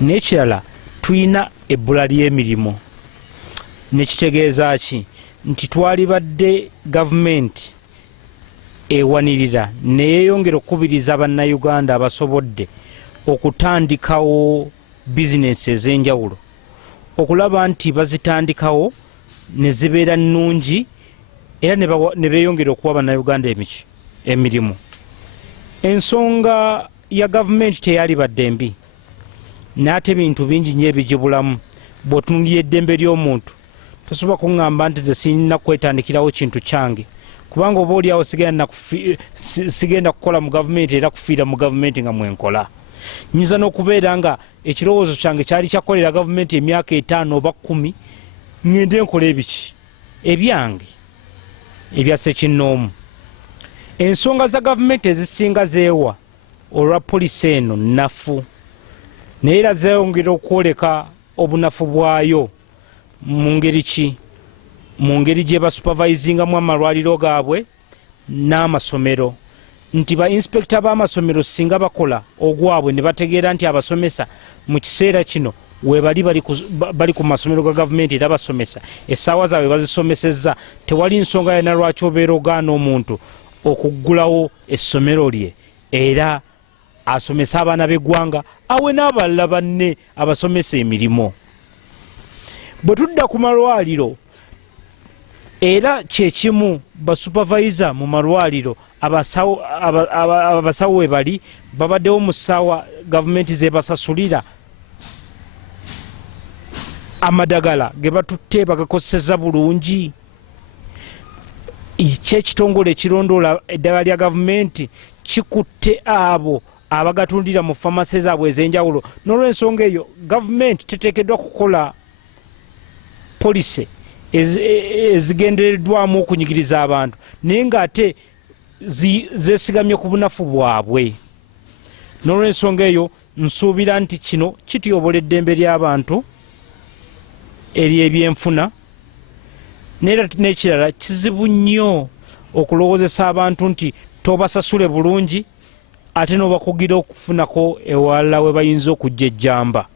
n'ekirala tuyina ebbula ly'emirimu. Nekitegeeza ki nti twalibadde gavumenti ewanirira neyeeyongera okukubiriza bannayuganda abasobodde okutandikawo bizinesi ez'enjawulo okulaba nti bazitandikawo ne zibeera nnungi era ne beeyongera okuwa bannayuganda emirimu. Ensonga ya gavumenti teyalibadde mbi n'ate bintu bingi nnyo ebigibulamu. Bw'otunuulira eddembe ly'omuntu tosobola kuŋŋamba nti ze sirina kwetandikirawo kintu kyange kubanga oba oliawo sigenda kukola mu gavumenti era kufiira mu gavumenti nga mwenkola. Nyinza n'okubeera nga ekirowoozo kyange kyali kyakolera gavumenti emyaka 5 oba 10 ngende nkola ebiki ebyange ebya ssekinnoomu. Ensonga za gavumenti ezisinga zeewa olwa polisi eno nnafu naye era zeeyongera okwoleka obunafu bwayo mu ngeri ki? Mu ngeri gye basupervisingamu amalwaliro gaabwe n'amasomero. Nti ba inspector b'amasomero singa bakola ogwabwe ne bategeera nti abasomesa mu kiseera kino bali ku masomero ga gavumenti era basomesa essaawa zaabwe bazisomesezza, tewali nsonga yonna lwaki obeera ogaana omuntu okuggulawo essomero lye era asomesa abaana b'eggwanga awe n'abalala banne abasomesa emirimu. Bwe tudda ku malwaliro era kyekimu basupervisa mu malwaliro abasawo we bali babaddewo mu ssaawa gavumenti ze basasulira amadagala ge batutte bagakozeseza bulungi. Kyekitongole ekirondoola eddagala lya gavumenti kikutte abo abagatundira mu famasi zaabwe ez'enjawulo. N'olw'ensonga eyo gavumenti teteekeddwa kukola polisi ezigendereddwamu okunyigiriza abantu naye ng'ate zeesigamye ku bunafu bwabwe. N'olw'ensonga eyo nsuubira nti kino kityobola eddembe ly'abantu ery'ebyenfuna neera n'ekirala kizibu nnyo okulowoozesa abantu nti tobasasule bulungi ate n'obakugira okufunako ewalala we bayinza okujja ejjamba.